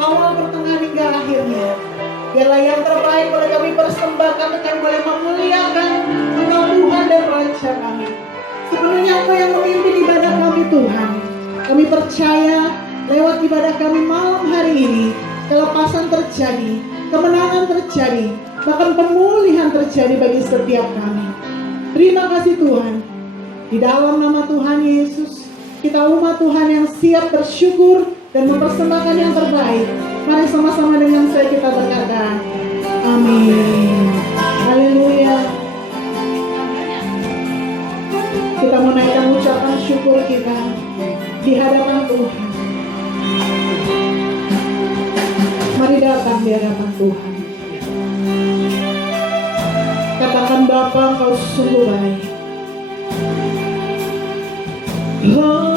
awal, pertengahan hingga akhirnya. Biarlah yang terbaik boleh kami persembahkan, dan boleh memuliakan Engkau Tuhan dan Raja kami. Sepenuhnya Engkau yang memimpin ibadah kami Tuhan. Kami percaya lewat ibadah kami malam hari ini, kelepasan terjadi, kemenangan terjadi, bahkan pemulihan terjadi bagi setiap kami. Terima kasih Tuhan. Di dalam nama Tuhan Yesus, kita umat Tuhan yang siap bersyukur dan mempersembahkan yang terbaik. Mari sama-sama dengan saya kita berkata, amin. Haleluya. Kita menaikkan ucapan syukur kita di hadapan Tuhan. Mari datang di hadapan Tuhan. Katakan, Bapa, Engkau sungguh baik. Baru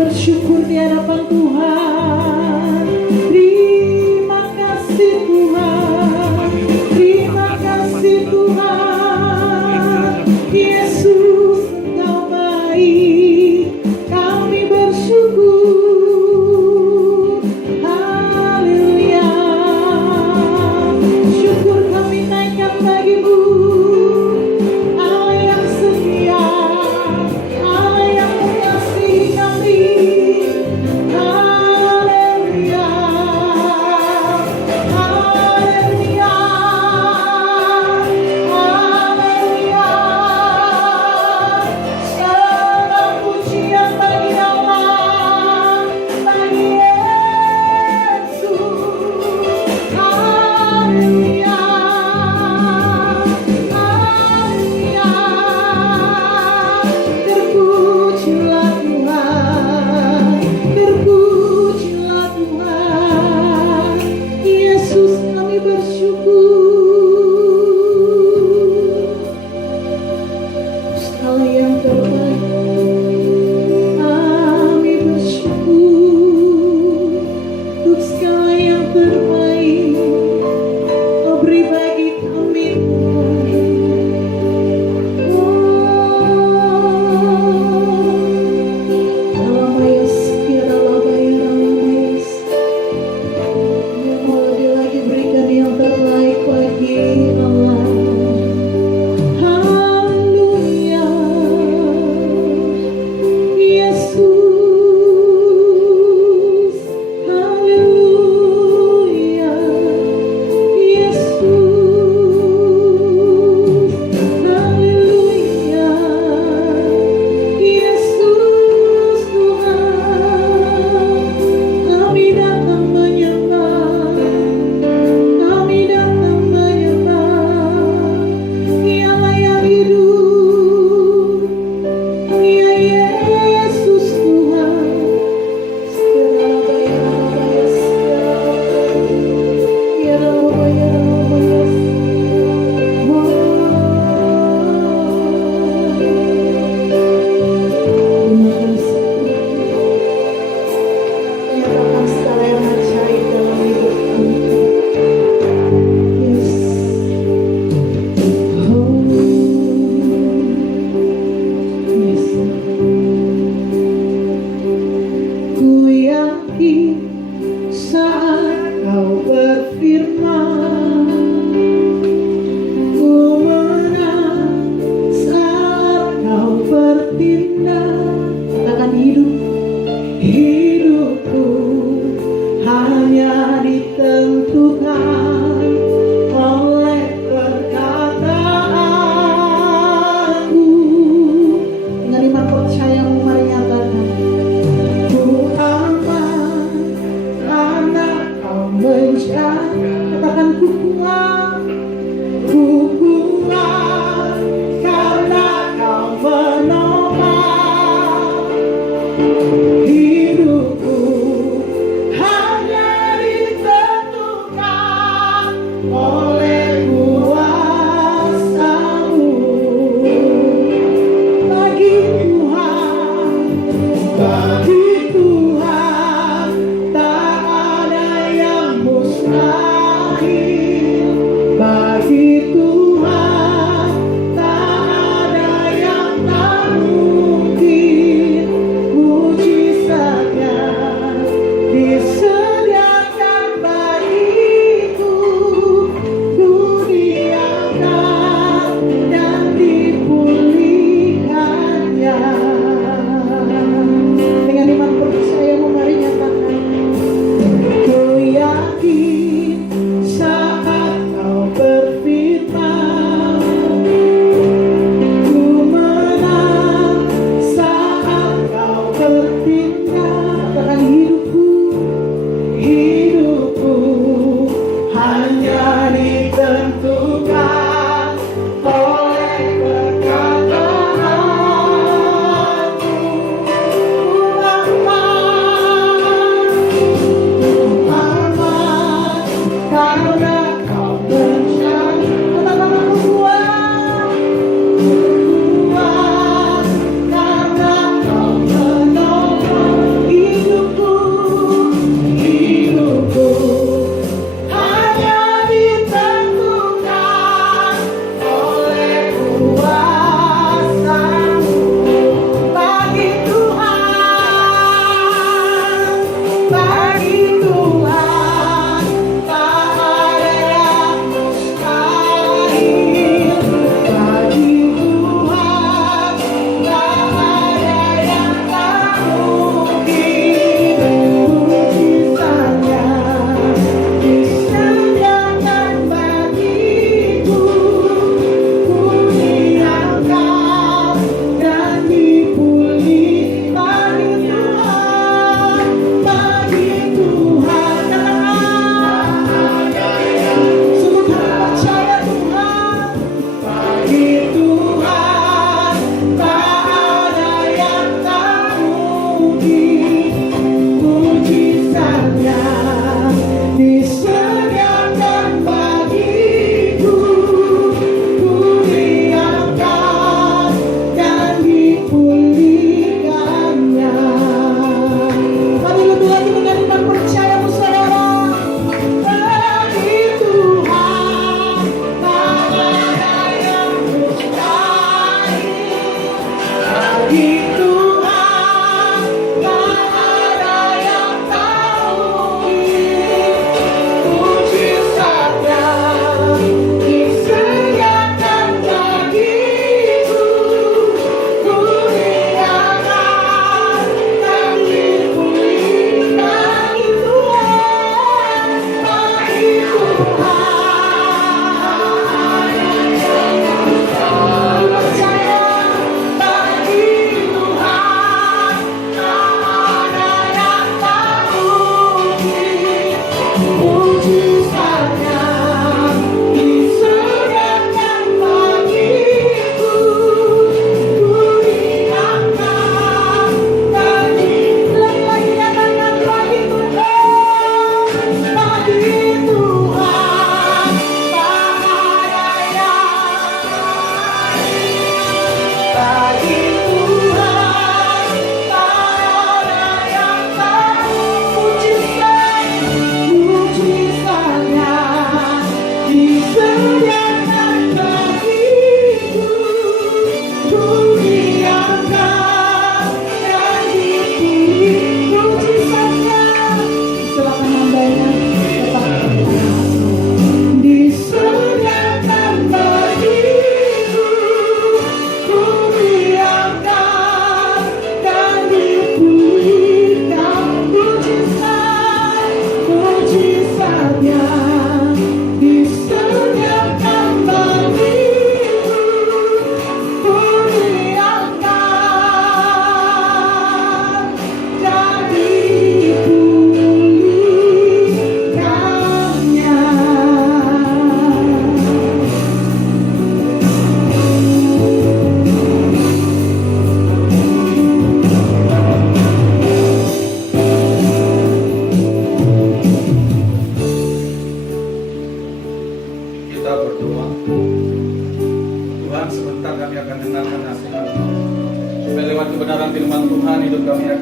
bersyukur di hadapan Tuhan. Terima kasih Tuhan, terima kasih Tuhan. Yesus Engkau baik, kami bersyukur. Haleluya. Syukur kami naikkan bagimu, Allah yang setia, Allah yang mengasihi kami. Haleluya, haleluya, haleluya. Segala pujian bagi Allah, bagi Yesus. Haleluya, haleluya. Terpujilah Tuhan, terpujilah Tuhan. Yesus kami bersyukur. Segala yang terbaik kami bersyukur. Untuk segala yang terbaik Kau beri bagi kami Tuhan. Alamayas, kiralabayar, alamayas. Mau lebih lagi berikan yang terbaik bagi Allah. Haleluya, Yesus. Haleluya, Yesus. Haleluya, Yesus Tuhan. Kami datang menyembah, kami datang menyembah. Dialah yang hidup, Dia Yesus Tuhan. Segala bayar, alamayas, segala bayar, alamayas. Terima kasih Tuhan. Nyatakan segala yang ajaib dalam hidup kami. Yes. Oh, yes. Ku yakin saat Kau berfirman, ku menang saat Kau bertindak. Katakan hidupku hanya ditentukan oleh perkataanmu. Dengan iman percayamu mari nyatakan, ku aman karena Kau menjaga. Katakan ku kuat karena Kau menopang. Hidupku hanya ditentukan oleh kuasa-Mu. Bagi Tuhan tak ada yang mustahil. Bagi Tuhan tak ada yang tak mungkin. Mujizatnya disediakan bagiku. Ku diangkat dan dipulihkannya. Dengan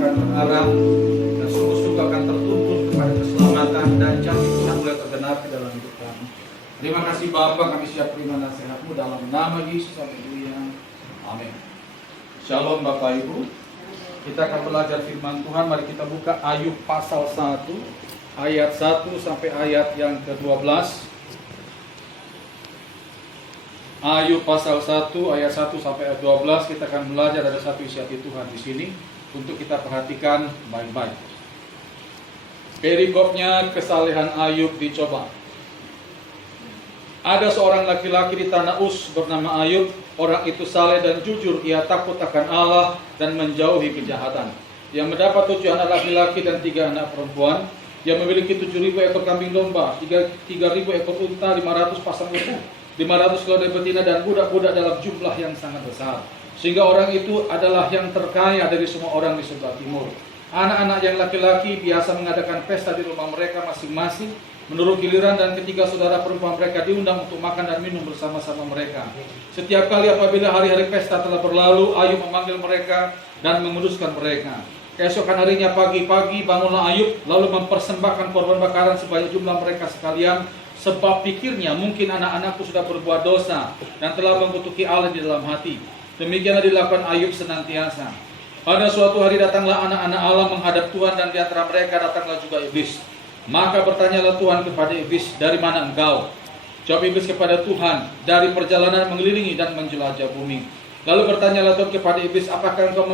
akan terarah dan sungguh-sungguh akan tertuntun kepada keselamatan dan janji Tuhan boleh tergenapi dalam hidup kami. Terima kasih Bapa, kami siap terima nasihat-Mu dalam nama Yesus. Haleluya. Amin. Shalom Bapak Ibu. Kita akan belajar firman Tuhan. Mari kita buka Ayub pasal 1 ayat 1 sampai ayat yang ke-12. Ayub pasal 1 ayat 1 sampai ayat 12. Kita akan belajar, ada satu isi hati Tuhan di sini untuk kita perhatikan baik-baik. Perikopnya kesalehan Ayub dicoba. Ada seorang laki-laki di tanah Uz bernama Ayub. Orang itu saleh dan jujur, ia takut akan Allah dan menjauhi kejahatan. Yang mendapat 7 anak laki-laki dan 3 anak perempuan. Yang memiliki 7.000 ekor kambing domba, 3.000 ekor unta, 500 pasang lembu, 500 keledai betina dan budak-budak dalam jumlah yang sangat besar. Sehingga orang itu adalah yang terkaya dari semua orang di sebelah timur. Anak-anak yang laki-laki biasa mengadakan pesta di rumah mereka masing-masing. Menurut giliran dan ketiga saudara perempuan mereka diundang untuk makan dan minum bersama-sama mereka. Setiap kali apabila hari-hari pesta telah berlalu, Ayub memanggil mereka dan menguduskan mereka. Keesokan harinya pagi-pagi bangunlah Ayub, lalu mempersembahkan korban bakaran sebanyak jumlah mereka sekalian, sebab pikirnya mungkin anak-anakku sudah berbuat dosa dan telah mengutuki Allah di dalam hati. Demikianlah dilakukan Ayub senantiasa. Pada suatu hari datanglah anak-anak Allah menghadap Tuhan, dan di antara mereka datanglah juga iblis. Maka bertanyalah Tuhan kepada iblis, dari mana engkau? Jawab iblis kepada Tuhan, dari perjalanan mengelilingi dan menjelajah bumi. Lalu bertanyalah Tuhan kepada iblis, apakah engkau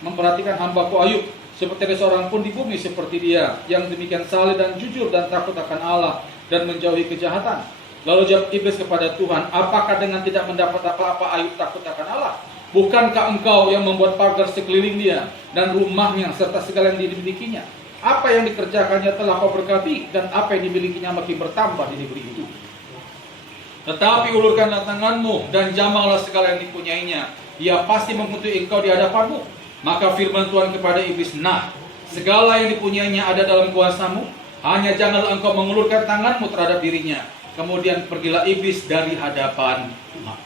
memperhatikan hamba-Ku Ayub? Seperti ada seorang pun di bumi seperti dia, yang demikian saleh dan jujur dan takut akan Allah dan menjauhi kejahatan. Lalu jawab iblis kepada Tuhan, apakah dengan tidak mendapat apa-apa Ayub takut akan Allah? Bukankah engkau yang membuat pagar sekeliling dia dan rumahnya serta segala yang dimilikinya? Apa yang dikerjakannya telah kau berkati, dan apa yang dimilikinya makin bertambah di negeri itu. Tetapi ulurkanlah tanganmu dan jamahlah segala yang dipunyainya. Ia pasti mengutuki engkau di hadapanmu. Maka firman Tuhan kepada iblis, nah, segala yang dipunyainya ada dalam kuasamu. Hanya janganlah engkau mengulurkan tanganmu terhadap dirinya. Kemudian pergilah iblis dari hadapan Tuhan.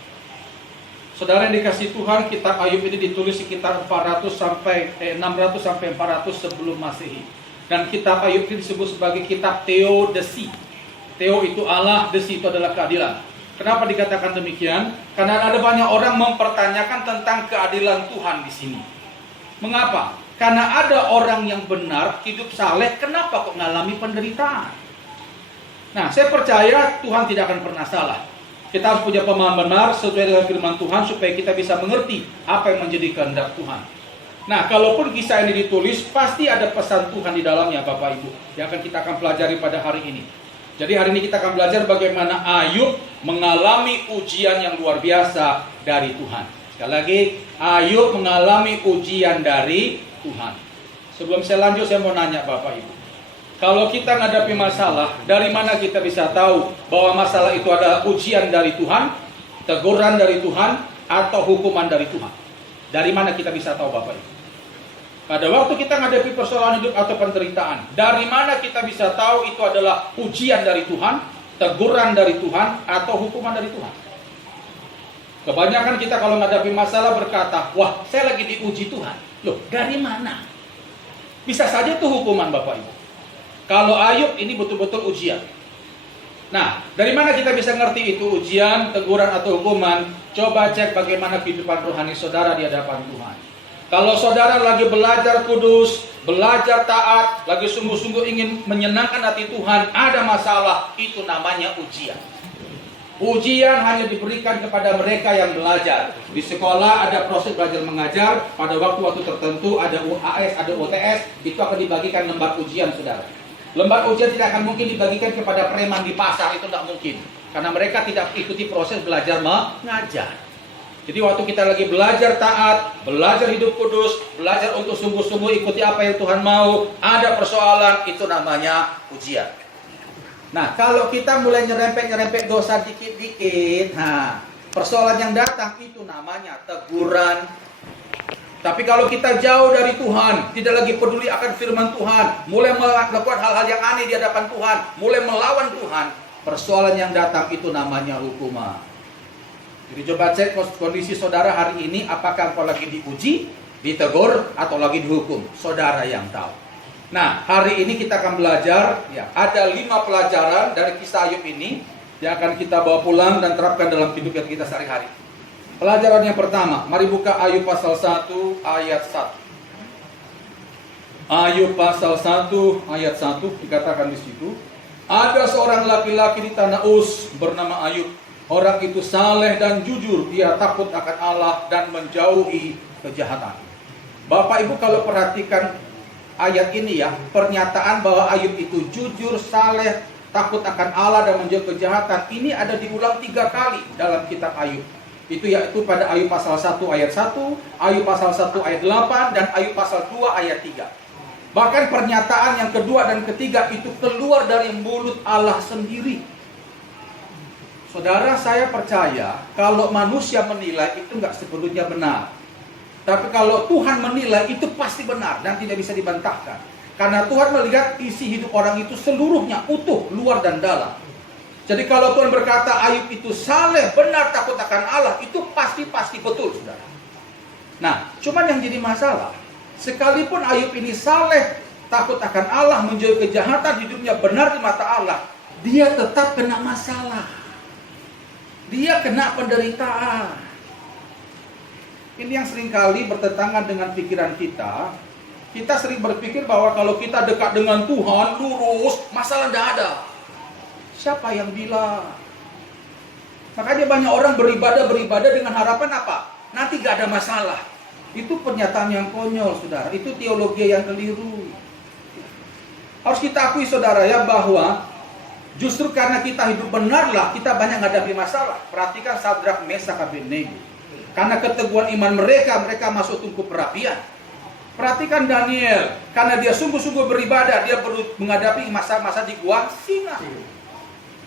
Saudara yang dikasihi Tuhan, kitab Ayub ini ditulis sekitar 600 sampai 400 sebelum Masehi. Dan kitab Ayub ini disebut sebagai kitab teodesi. Theo itu Allah, desi itu adalah keadilan. Kenapa dikatakan demikian? Karena ada banyak orang mempertanyakan tentang keadilan Tuhan di sini. Mengapa? Karena ada orang yang benar, hidup saleh, kenapa kok mengalami penderitaan? Nah, saya percaya Tuhan tidak akan pernah salah. Kita harus punya pemahaman benar sesuai dengan firman Tuhan supaya kita bisa mengerti apa yang menjadi kehendak Tuhan. Nah, kalaupun kisah ini ditulis, pasti ada pesan Tuhan di dalamnya, Bapak Ibu, yang kita akan pelajari pada hari ini. Jadi hari ini kita akan belajar bagaimana Ayub mengalami ujian yang luar biasa dari Tuhan. Sekali lagi, Ayub mengalami ujian dari Tuhan. Sebelum saya lanjut, saya mau nanya Bapak Ibu. Kalau kita menghadapi masalah, dari mana kita bisa tahu bahwa masalah itu adalah ujian dari Tuhan, teguran dari Tuhan, atau hukuman dari Tuhan? Dari mana kita bisa tahu Bapak Ibu? Pada waktu kita menghadapi persoalan hidup atau penderitaan, dari mana kita bisa tahu itu adalah ujian dari Tuhan, teguran dari Tuhan, atau hukuman dari Tuhan? Kebanyakan kita kalau menghadapi masalah berkata, wah, saya lagi diuji Tuhan. Loh, dari mana? Bisa saja itu hukuman Bapak Ibu. Kalau Ayub ini betul-betul ujian. Nah, dari mana kita bisa ngerti itu ujian, teguran, atau hukuman? Coba cek bagaimana kehidupan rohani saudara di hadapan Tuhan. Kalau saudara lagi belajar kudus, belajar taat, lagi sungguh-sungguh ingin menyenangkan hati Tuhan, ada masalah, itu namanya ujian. Ujian hanya diberikan kepada mereka yang belajar. Di sekolah ada proses belajar mengajar, pada waktu-waktu tertentu ada UAS, ada UTS, itu akan dibagikan lembar ujian saudara. Lembar ujian tidak akan mungkin dibagikan kepada preman di pasar, itu tidak mungkin. Karena mereka tidak ikuti proses belajar mengajar. Jadi waktu kita lagi belajar taat, belajar hidup kudus, belajar untuk sungguh-sungguh ikuti apa yang Tuhan mau, ada persoalan, itu namanya ujian. Nah, kalau kita mulai nyerempet dosa dikit-dikit, persoalan yang datang itu namanya teguran. Tapi kalau kita jauh dari Tuhan, tidak lagi peduli akan firman Tuhan, mulai melakukan hal-hal yang aneh di hadapan Tuhan, mulai melawan Tuhan, persoalan yang datang itu namanya hukuman. Jadi coba cek kondisi saudara hari ini, apakah engkau lagi diuji ditegur atau lagi dihukum? Saudara yang tahu. Nah, hari ini kita akan belajar, ya, ada 5 pelajaran dari kisah Ayub ini yang akan kita bawa pulang dan terapkan dalam kehidupan kita sehari-hari. Pelajaran yang pertama, mari buka Ayub pasal 1 ayat 1. Ayub pasal 1 ayat 1 dikatakan di situ, ada seorang laki-laki di tanah Uz bernama Ayub. Orang itu saleh dan jujur, ia takut akan Allah dan menjauhi kejahatan. Bapak Ibu kalau perhatikan ayat ini ya, pernyataan bahwa Ayub itu jujur, saleh, takut akan Allah dan menjauhi kejahatan, ini ada diulang 3 kali dalam kitab Ayub. Itu yaitu pada Ayub pasal 1 ayat 1, Ayub pasal 1 ayat 8, dan Ayub pasal 2 ayat 3. Bahkan pernyataan yang kedua dan ketiga itu keluar dari mulut Allah sendiri. Saudara, saya percaya kalau manusia menilai itu nggak sepenuhnya benar. Tapi kalau Tuhan menilai itu pasti benar dan tidak bisa dibantahkan. Karena Tuhan melihat isi hidup orang itu seluruhnya utuh, luar dan dalam. Jadi kalau Tuhan berkata Ayub itu saleh, benar, takut akan Allah, itu pasti betul, saudara. Nah, cuman yang jadi masalah, sekalipun Ayub ini saleh, takut akan Allah, menjauhi kejahatan, hidupnya benar di mata Allah, dia tetap kena masalah. Dia kena penderitaan. Ini yang seringkali bertentangan dengan pikiran kita. Kita sering berpikir bahwa kalau kita dekat dengan Tuhan, lurus, masalah tidak ada. Siapa yang bilang? Makanya banyak orang beribadah dengan harapan apa? Nanti gak ada masalah. Itu pernyataan yang konyol, saudara. Itu teologi yang keliru. Harus kita akui, saudara, ya, bahwa justru karena kita hidup benarlah kita banyak menghadapi masalah. Perhatikan Sadrak, Mesak, Abednego. Karena keteguhan iman mereka masuk tungku perapian. Perhatikan Daniel, karena dia sungguh-sungguh beribadah, dia menghadapi masa-masa di gua singa.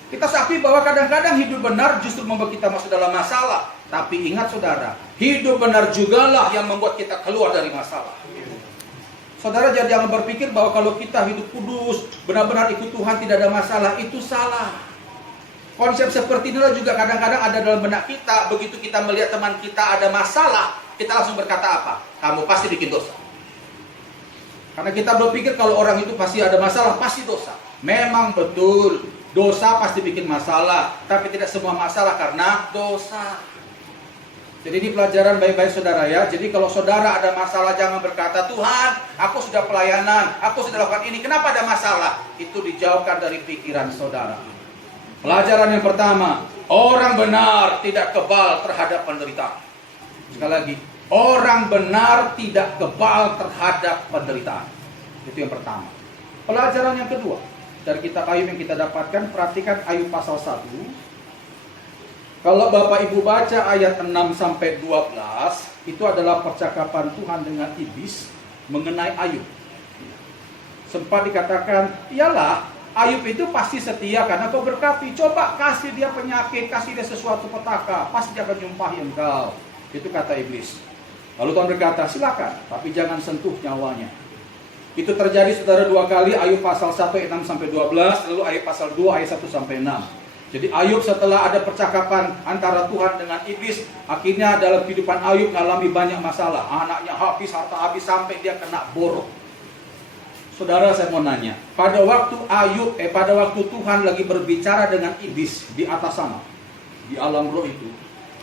Kita akui bahwa kadang-kadang hidup benar justru membuat kita masuk dalam masalah. Tapi ingat, saudara, hidup benar jugalah yang membuat kita keluar dari masalah. Saudara, jangan berpikir bahwa kalau kita hidup kudus, benar-benar ikut Tuhan, tidak ada masalah, itu salah. Konsep seperti inilah juga kadang-kadang ada dalam benak kita. Begitu kita melihat teman kita ada masalah, kita langsung berkata apa? Kamu pasti bikin dosa. Karena kita berpikir kalau orang itu pasti ada masalah, pasti dosa. Memang betul, dosa pasti bikin masalah. Tapi tidak semua masalah karena dosa. Jadi ini pelajaran baik-baik, saudara, ya. Jadi kalau saudara ada masalah, jangan berkata, Tuhan, aku sudah pelayanan, aku sudah lakukan ini, kenapa ada masalah? Itu dijauhkan dari pikiran saudara. Pelajaran yang pertama, orang benar tidak kebal terhadap penderitaan. Sekali lagi, orang benar tidak kebal terhadap penderitaan. Itu yang pertama. Pelajaran yang kedua, dari kitab Ayub yang kita dapatkan, perhatikan Ayub pasal 1. Kalau Bapak Ibu baca ayat 6-12, itu adalah percakapan Tuhan dengan iblis mengenai Ayub. Sempat dikatakan, iyalah, Ayub itu pasti setia karena kau berkati. Coba kasih dia penyakit, kasih dia sesuatu petaka, pasti dia akan nyumpahi engkau. Itu kata iblis. Lalu Tuhan berkata, silakan, tapi jangan sentuh nyawanya. Itu terjadi, saudara, 2 kali, Ayub pasal 1 ayat 6-12, lalu Ayub pasal 2 ayat 1-6. Jadi Ayub setelah ada percakapan antara Tuhan dengan iblis, akhirnya dalam kehidupan Ayub mengalami banyak masalah. Anaknya habis, harta habis, sampai dia kena borok. Saudara, saya mau nanya, pada waktu Tuhan lagi berbicara dengan iblis di atas sana, di alam roh itu,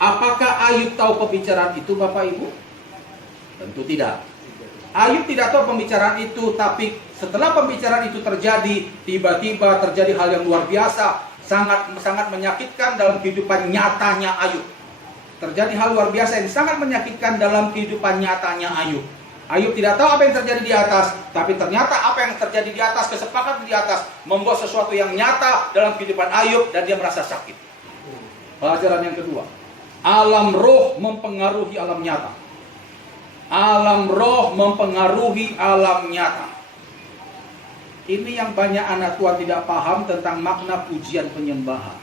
apakah Ayub tahu pembicaraan itu, Bapak Ibu? Tentu tidak. Ayub tidak tahu pembicaraan itu, tapi setelah pembicaraan itu terjadi, tiba-tiba terjadi hal yang luar biasa. Sangat menyakitkan dalam kehidupan nyatanya Ayub. Terjadi hal luar biasa yang sangat menyakitkan dalam kehidupan nyatanya Ayub. Ayub tidak tahu apa yang terjadi di atas, tapi ternyata apa yang terjadi di atas, kesepakatan di atas, membuat sesuatu yang nyata dalam kehidupan Ayub dan dia merasa sakit. Pelajaran yang kedua, alam roh mempengaruhi alam nyata. Alam roh mempengaruhi alam nyata. Ini yang banyak anak Tuhan tidak paham tentang makna pujian penyembahan.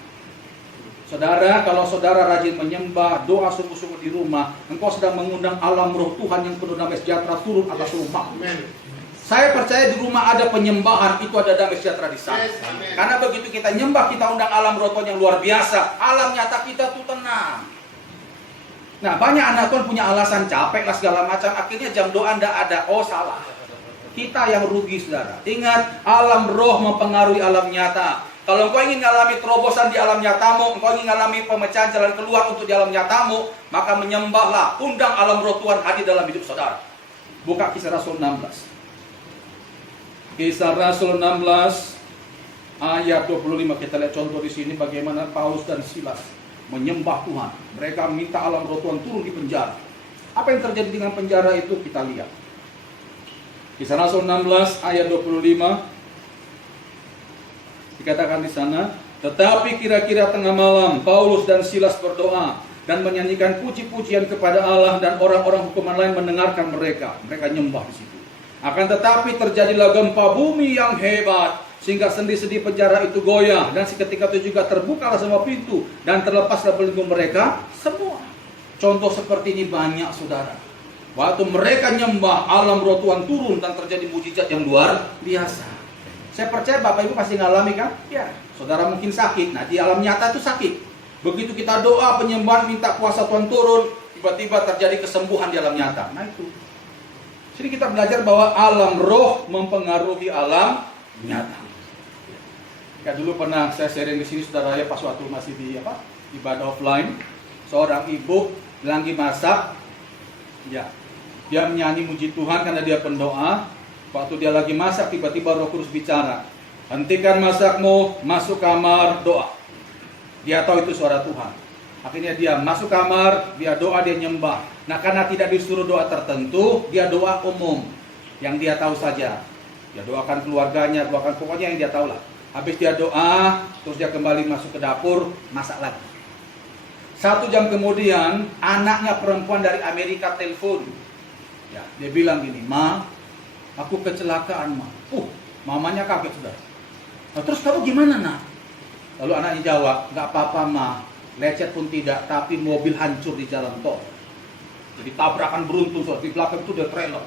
Saudara, kalau saudara rajin menyembah, doa sungguh-sungguh di rumah, engkau sedang mengundang alam roh Tuhan yang penuh damai sejahtera turun atas rumah. Saya percaya di rumah ada penyembahan, itu ada damai sejahtera di sana. Karena begitu kita nyembah, kita undang alam roh Tuhan yang luar biasa. Alam nyata kita tuh tenang. Nah, banyak anak Tuhan punya alasan capek lah segala macam, akhirnya jam doa ndak ada. Oh, salah. Kita yang rugi, saudara. Ingat, alam roh mempengaruhi alam nyata. Kalau engkau ingin mengalami terobosan di alam nyatamu, engkau ingin mengalami pemecahan jalan keluar untuk di alam nyatamu, maka menyembahlah, undang alam roh Tuhan hadir dalam hidup saudara. Buka Kisah Rasul 16. Kisah Rasul 16 ayat 25, kita lihat contoh di sini bagaimana Paulus dan Silas menyembah Tuhan. Mereka minta alam roh Tuhan turun di penjara. Apa yang terjadi dengan penjara itu kita lihat. Kisah Rasul 16 ayat 25 dikatakan di sana, tetapi kira-kira tengah malam Paulus dan Silas berdoa dan menyanyikan puji-pujian kepada Allah, dan orang-orang hukuman lain mendengarkan mereka. Mereka nyembah di situ. Akan tetapi terjadilah gempa bumi yang hebat sehingga sendi-sendi penjara itu goyah, dan seketika itu juga terbukalah semua pintu dan terlepaslah belenggu mereka semua. Contoh seperti ini banyak, saudara. Waktu mereka nyembah, alam roh Tuhan turun dan terjadi mujizat yang luar biasa. Saya percaya Bapak Ibu pasti ngalami kan? Ya. Saudara mungkin sakit. Nah, di alam nyata itu sakit. Begitu kita doa penyembahan minta kuasa Tuhan turun, tiba-tiba terjadi kesembuhan di alam nyata. Nah itu. Jadi kita belajar bahwa alam roh mempengaruhi alam nyata. Ya, dulu pernah saya sharing di sini, saudara ya, pas waktu masih di ibadah offline, seorang ibu lagi masak, ya, dia menyanyi muji Tuhan karena dia pendoa. Waktu dia lagi masak, tiba-tiba Roh Kudus bicara, hentikan masakmu, masuk kamar, doa. Dia tahu itu suara Tuhan. Akhirnya dia masuk kamar, dia doa, dia nyembah. Nah, karena tidak disuruh doa tertentu, dia doa umum yang dia tahu saja. Dia doakan keluarganya, doakan pokoknya yang dia tahu lah. Habis dia doa, terus dia kembali masuk ke dapur, masak lagi. 1 jam kemudian, anaknya perempuan dari Amerika telepon. Ya, dia bilang gini, Ma, aku kecelakaan, Ma. Mamanya kaget sudah. Nah, terus kamu gimana, nak? Lalu anaknya jawab, nggak apa-apa, Ma. Lecet pun tidak, tapi mobil hancur di jalan tol. Jadi tabrakan beruntun, soal di belakang itu ada trailer.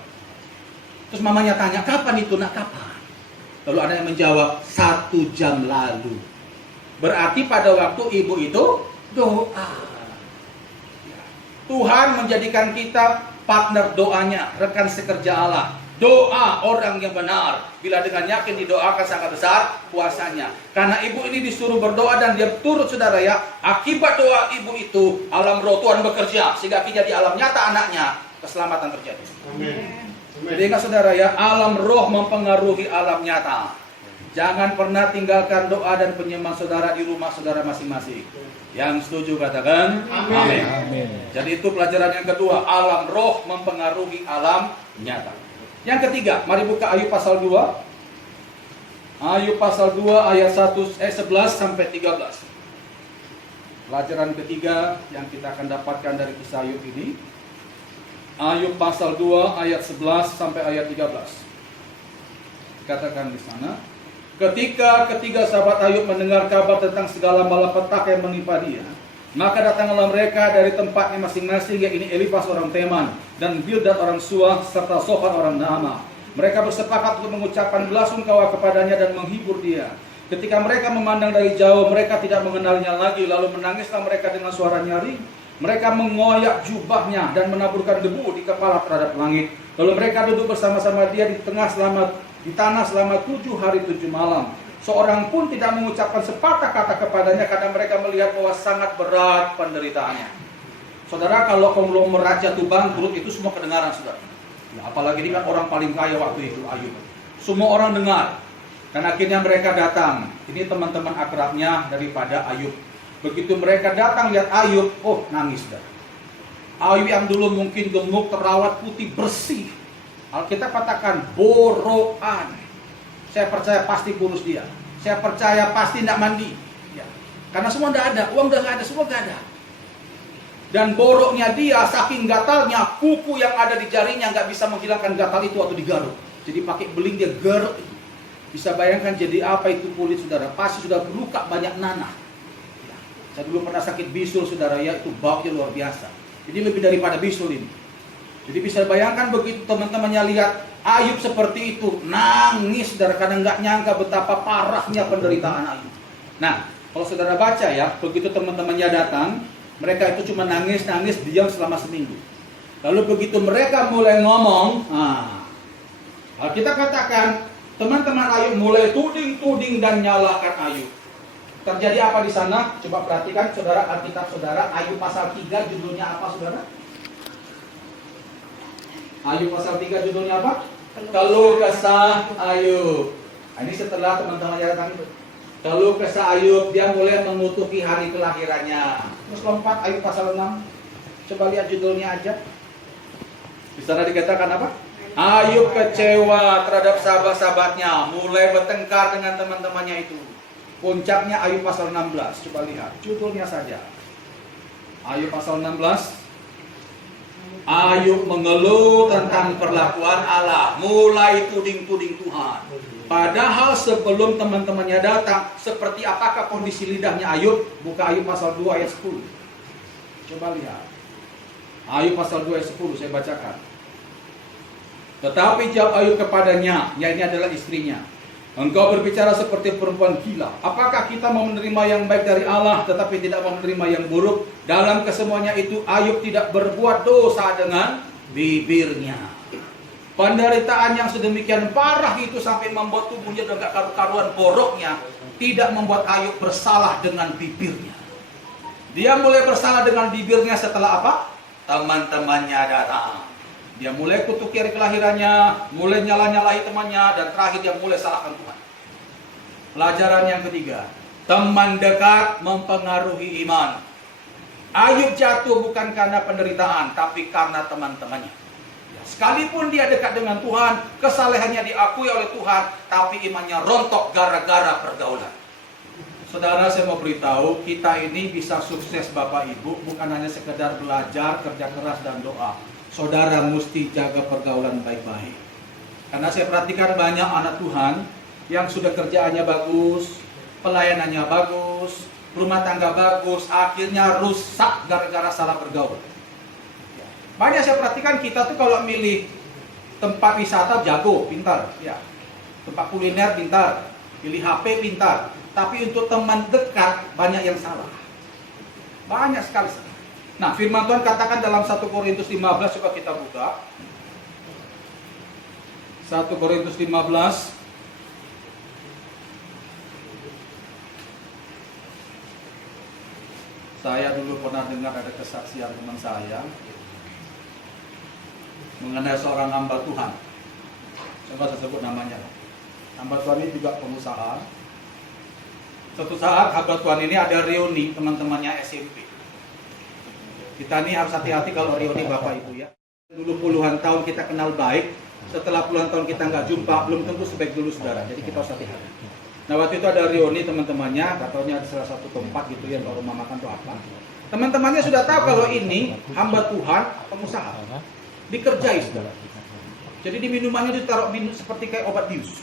Terus mamanya tanya, kapan itu, nak? Kapan? Lalu anaknya menjawab, 1 jam lalu. Berarti pada waktu ibu itu doa. Tuhan menjadikan kita partner doanya, rekan sekerja Allah. Doa orang yang benar, bila dengan yakin didoakan sangat besar kuasanya. Karena ibu ini disuruh berdoa dan dia turut, saudara ya. Akibat doa ibu itu, alam roh Tuhan bekerja sehingga akhirnya di alam nyata anaknya keselamatan terjadi. Amin. Jadi ingat, saudara ya, alam roh mempengaruhi alam nyata. Jangan pernah tinggalkan doa dan penyembahan saudara di rumah saudara masing-masing. Yang setuju katakan amin. Amin. Jadi itu pelajaran yang kedua, alam roh mempengaruhi alam nyata. Yang ketiga, mari buka Ayub pasal 2. Ayub pasal 2 ayat 11 sampai 13. Pelajaran ketiga yang kita akan dapatkan dari kisah Ayub ini. Ayub pasal 2 ayat 11 sampai ayat 13. Katakan di sana, ketika ketiga sahabat Ayub mendengar kabar tentang segala malapetaka yang menimpa dia, maka datanglah mereka dari tempatnya masing-masing, yaitu Elifas orang Teman dan Bildad orang Suah serta Sofar orang Naamah. Mereka bersepakat untuk mengucapkan belasungkawa kepadanya dan menghibur dia. Ketika mereka memandang dari jauh, mereka tidak mengenalnya lagi, lalu menangislah mereka dengan suara nyaring. Mereka mengoyak jubahnya dan menaburkan debu di kepala terhadap langit. Lalu mereka duduk bersama-sama dia di tanah selama 7 hari 7 malam. Seorang pun tidak mengucapkan sepatah kata kepadanya karena mereka melihat bahwa sangat berat penderitaannya. Saudara, kalau konglomerat jatuh bangkrut itu semua kedengaran, saudara. Ya, apalagi ini kan orang paling kaya waktu itu, Ayub. Semua orang dengar. Dan akhirnya mereka datang. Ini teman-teman akrabnya daripada Ayub. Begitu mereka datang lihat Ayub, nangis, saudara. Ayub yang dulu mungkin gemuk, terawat, putih, bersih. Alkitab katakan borokan. Saya percaya pasti kurus dia. Saya percaya pasti tidak mandi. Ya. Karena semua tidak ada, uang udah nggak ada, semua nggak ada. Dan boroknya dia, saking gatalnya, kuku yang ada di jarinya nggak bisa menghilangkan gatal itu waktu digaruk. Jadi pakai beling dia garuk. Bisa bayangkan jadi apa itu kulit, saudara? Pasti sudah berluka banyak nanah. Ya. Saya dulu pernah sakit bisul, saudara ya, itu baunya luar biasa. Jadi lebih daripada bisul ini. Jadi bisa bayangkan begitu teman-temannya lihat Ayub seperti itu, nangis, saudara, karena nggak nyangka betapa parahnya penderitaan Ayub. Nah, kalau saudara baca ya, begitu teman-temannya datang, Mereka itu cuma nangis-nangis, diam selama seminggu. Lalu begitu mereka mulai ngomong, kita katakan, teman-teman Ayub mulai tuding-tuding dan nyalahkan Ayub. Terjadi apa di sana? Coba perhatikan saudara, Alkitab saudara, Ayub pasal 3 judulnya apa saudara? Ayub pasal 3 judulnya apa? Keluh kesah Ayub. Ini setelah teman-teman datang itu. Keluh kesah Ayub, dia mulai mengutuki hari kelahirannya. Terus lompat Ayub pasal 6. Coba lihat judulnya aja. Di sana dikatakan apa? Ayub kecewa terhadap sahabat-sahabatnya, mulai bertengkar dengan teman-temannya itu. Puncaknya Ayub pasal 16. Coba lihat judulnya saja. Ayub pasal 16. Ayub mengeluh tentang perlakuan Allah, mulai tuding-tuding Tuhan. Padahal sebelum teman-temannya datang, seperti apakah kondisi lidahnya Ayub? Buka Ayub pasal 2 ayat 10. Coba lihat. Ayub pasal 2 ayat 10 saya bacakan. Tetapi jawab Ayub kepadanya, ini adalah istrinya. Engkau berbicara seperti perempuan gila. Apakah kita mau menerima yang baik dari Allah tetapi tidak mau menerima yang buruk? Dalam kesemuanya itu Ayub tidak berbuat dosa dengan bibirnya. Penderitaan yang sedemikian parah itu sampai membuat tubuhnya dan karu-karuan boroknya tidak membuat Ayub bersalah dengan bibirnya. Dia mulai bersalah dengan bibirnya setelah apa? Teman-temannya datang. Dia mulai kutuki hari kelahirannya, mulai nyala-nyalahi temannya, dan terakhir dia mulai salahkan Tuhan. Pelajaran yang ketiga, teman dekat mempengaruhi iman. Ayub jatuh bukan karena penderitaan, tapi karena teman-temannya. Sekalipun dia dekat dengan Tuhan, kesalehannya diakui oleh Tuhan, tapi imannya rontok gara-gara pergaulan. Saudara, saya mau beritahu, kita ini bisa sukses Bapak Ibu, bukan hanya sekedar belajar, kerja keras, dan doa. Saudara mesti jaga pergaulan baik-baik. Karena saya perhatikan banyak anak Tuhan yang sudah kerjaannya bagus, pelayanannya bagus, rumah tangga bagus, akhirnya rusak gara-gara salah bergaul. Banyak saya perhatikan kita tuh kalau milih tempat wisata jago, pintar, ya. Tempat kuliner pintar, pilih HP pintar. Tapi untuk teman dekat banyak yang salah. Banyak sekali salah. Nah, firman Tuhan katakan dalam 1 Korintus 15, coba kita buka. 1 Korintus 15. Saya dulu pernah dengar ada kesaksian teman saya mengenai seorang hamba Tuhan. Coba saya sebut namanya. Hamba Tuhan ini juga pengusaha. Suatu saat hamba Tuhan ini ada reuni teman-temannya SMP. Kita ini harus hati-hati kalau reuni Bapak Ibu ya. Dulu puluhan tahun kita kenal baik, setelah puluhan tahun kita nggak jumpa, belum tentu sebaik dulu saudara. Jadi kita harus hati-hati. Nah waktu itu ada reuni teman-temannya, katanya ada salah satu tempat gitu yang baru makan atau apa. Teman-temannya sudah tahu kalau ini hamba Tuhan, pengusaha, dikerjai saudara. Jadi di minumannya ditaruh minum seperti kayak obat bius.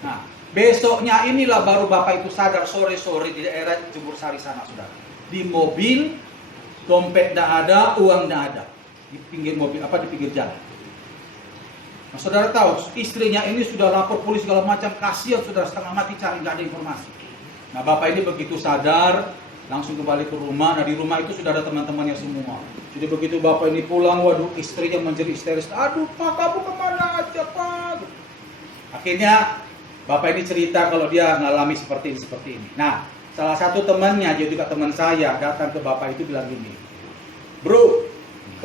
Nah besoknya inilah baru Bapak itu sadar sore-sore di daerah Jemur Sari sana saudara. Di mobil, dompet tidak ada, uang tidak ada. Di pinggir mobil, di pinggir jalan. Nah, saudara tahu, istrinya ini sudah lapor polisi segala macam, kasihan saudara, setengah mati cari, nggak ada informasi. Nah, bapak ini begitu sadar, langsung kembali ke rumah. Nah, di rumah itu sudah ada teman-temannya semua. Jadi begitu bapak ini pulang, waduh, istrinya menjadi histeris. Aduh, Pak, kamu kemana aja, Pak? Akhirnya, bapak ini cerita kalau dia mengalami seperti ini. Nah, salah satu temannya, dia juga teman saya, datang ke bapak itu bilang gini, bro,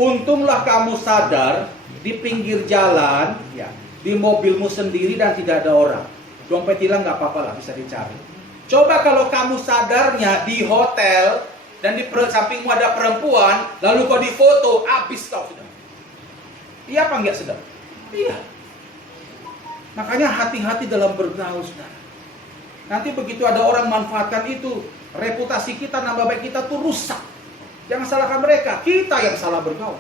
untunglah kamu sadar di pinggir jalan, ya, di mobilmu sendiri dan tidak ada orang. Dompet hilang nggak apa-apa lah, bisa dicari. Coba kalau kamu sadarnya di hotel dan di sampingmu ada perempuan, lalu kau difoto, habis kau sudah. Iya apa enggak saudara? Iya. Makanya hati-hati dalam bergaul saudara. Nanti begitu ada orang manfaatkan itu, reputasi kita, nama baik kita tuh rusak. Jangan salahkan mereka, kita yang salah bergaul.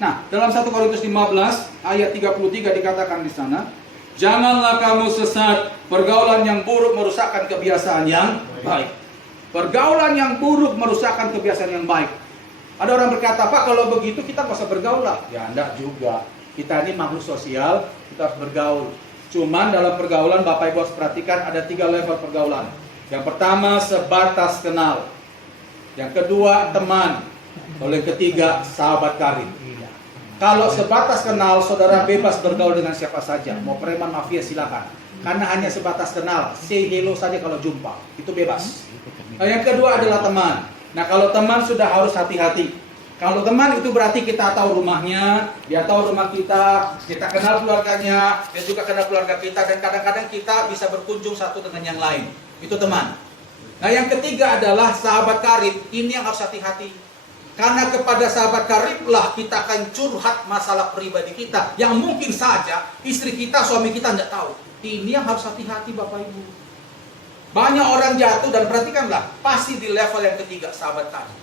Nah, dalam 1 Korintus 15 ayat 33 dikatakan di sana, janganlah kamu sesat, pergaulan yang buruk merusakkan kebiasaan yang baik. Pergaulan yang buruk merusakkan kebiasaan yang baik. Ada orang berkata, Pak, kalau begitu kita nggak usah bergaul lah. Ya, enggak juga. Kita ini makhluk sosial, kita harus bergaul. Cuman dalam pergaulan Bapak Ibu harus perhatikan ada 3 level pergaulan. Yang pertama sebatas kenal. Yang kedua, teman. Lalu yang ketiga, sahabat karib. Kalau sebatas kenal, saudara bebas bergaul dengan siapa saja. Mau preman, mafia, silakan. Karena hanya sebatas kenal, say hello saja kalau jumpa. Itu bebas. Nah, yang kedua adalah teman. Nah, kalau teman sudah harus hati-hati. Kalau teman itu berarti kita tahu rumahnya, dia tahu rumah kita kenal keluarganya, dia juga kenal keluarga kita, dan kadang-kadang kita bisa berkunjung satu dengan yang lain. Itu teman. Nah, yang ketiga adalah sahabat karib. Ini yang harus hati-hati. Karena kepada sahabat kariblah kita akan curhat masalah pribadi kita yang mungkin saja istri kita, suami kita tidak tahu. Ini yang harus hati-hati Bapak Ibu. Banyak orang jatuh, dan perhatikanlah, pasti di level yang ketiga, sahabat karib.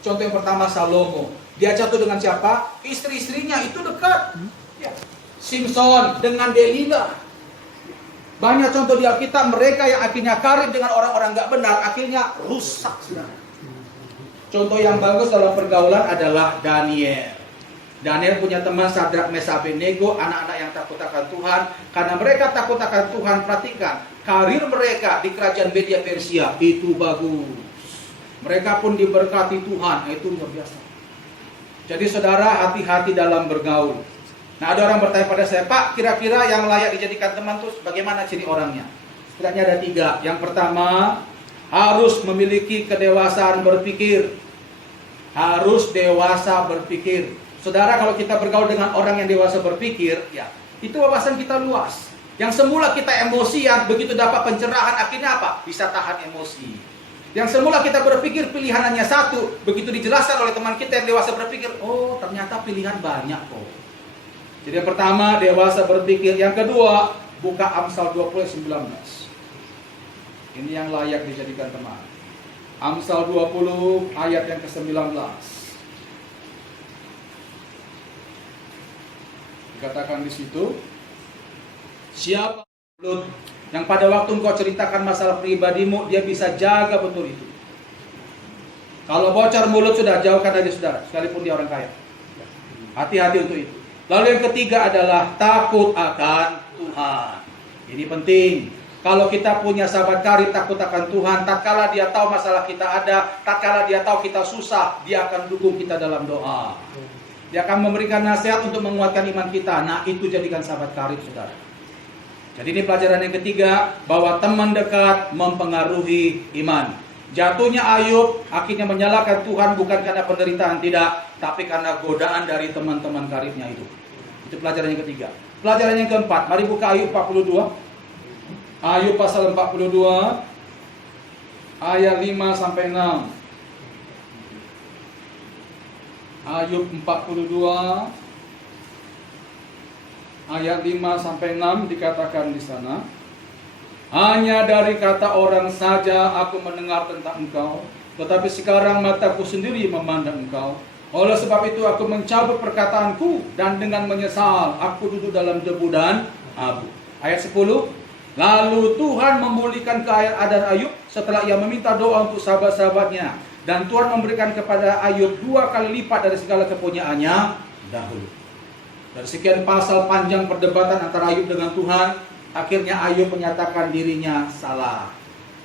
Contoh yang pertama Salomo. Dia jatuh dengan siapa? Istri-istrinya itu dekat. Ya. Simpson dengan Delila. Banyak contoh di Alkitab, mereka yang akhirnya karib dengan orang-orang nggak benar, akhirnya rusak. Contoh yang bagus dalam pergaulan adalah Daniel. Daniel punya teman Sadrak, Mesak, Abednego, anak-anak yang takut akan Tuhan. Karena mereka takut akan Tuhan, perhatikan, karir mereka di kerajaan Media Persia itu bagus. Mereka pun diberkati Tuhan, itu luar biasa. Jadi saudara, hati-hati dalam bergaul. Nah, ada orang bertanya pada saya, Pak, kira-kira yang layak dijadikan teman itu bagaimana ciri orangnya? Setidaknya ada 3. Yang pertama, harus memiliki kedewasaan berpikir. Harus dewasa berpikir. Saudara, kalau kita bergaul dengan orang yang dewasa berpikir, ya, itu wawasan kita luas. Yang semula kita emosian, begitu dapat pencerahan, akhirnya apa? Bisa tahan emosi. Yang semula kita berpikir pilihan hanya satu, begitu dijelaskan oleh teman kita yang dewasa berpikir, oh ternyata pilihan banyak kok. Jadi yang pertama, dewasa berpikir. Yang kedua, buka Amsal 20:19. Ini yang layak dijadikan teman. Amsal 20 ayat yang ke-19. Dikatakan di situ, siapa mulut yang pada waktu engkau ceritakan masalah pribadimu, dia bisa jaga betul itu. Kalau bocor mulut sudah, jauhkan aja saudara, sekalipun dia orang kaya. Hati-hati untuk itu. Lalu yang ketiga adalah takut akan Tuhan. Ini penting. Kalau kita punya sahabat karib takut akan Tuhan, tatkala dia tahu masalah kita ada, tatkala dia tahu kita susah, dia akan dukung kita dalam doa. Dia akan memberikan nasihat untuk menguatkan iman kita. Nah, itu jadikan sahabat karib saudara. Jadi ini pelajaran yang ketiga, bahwa teman dekat mempengaruhi iman. Jatuhnya Ayub akhirnya menyalahkan Tuhan bukan karena penderitaan, tidak, tapi karena godaan dari teman-teman karibnya itu. Itu pelajaran yang ketiga. Pelajaran yang keempat, mari buka Ayub 42. Ayub pasal 42 ayat 5 sampai 6. Ayub 42 ayat 5 sampai 6 dikatakan di sana, hanya dari kata orang saja aku mendengar tentang engkau, tetapi sekarang mataku sendiri memandang engkau. Oleh sebab itu aku mencabut perkataanku, dan dengan menyesal aku duduk dalam debu dan abu. Ayat 10, lalu Tuhan memulihkan keadaan Ayub setelah ia meminta doa untuk sahabat-sahabatnya, dan Tuhan memberikan kepada Ayub 2 kali lipat dari segala kepunyaannya dahulu. Dari sekian pasal panjang perdebatan antara Ayub dengan Tuhan, akhirnya Ayub menyatakan dirinya salah.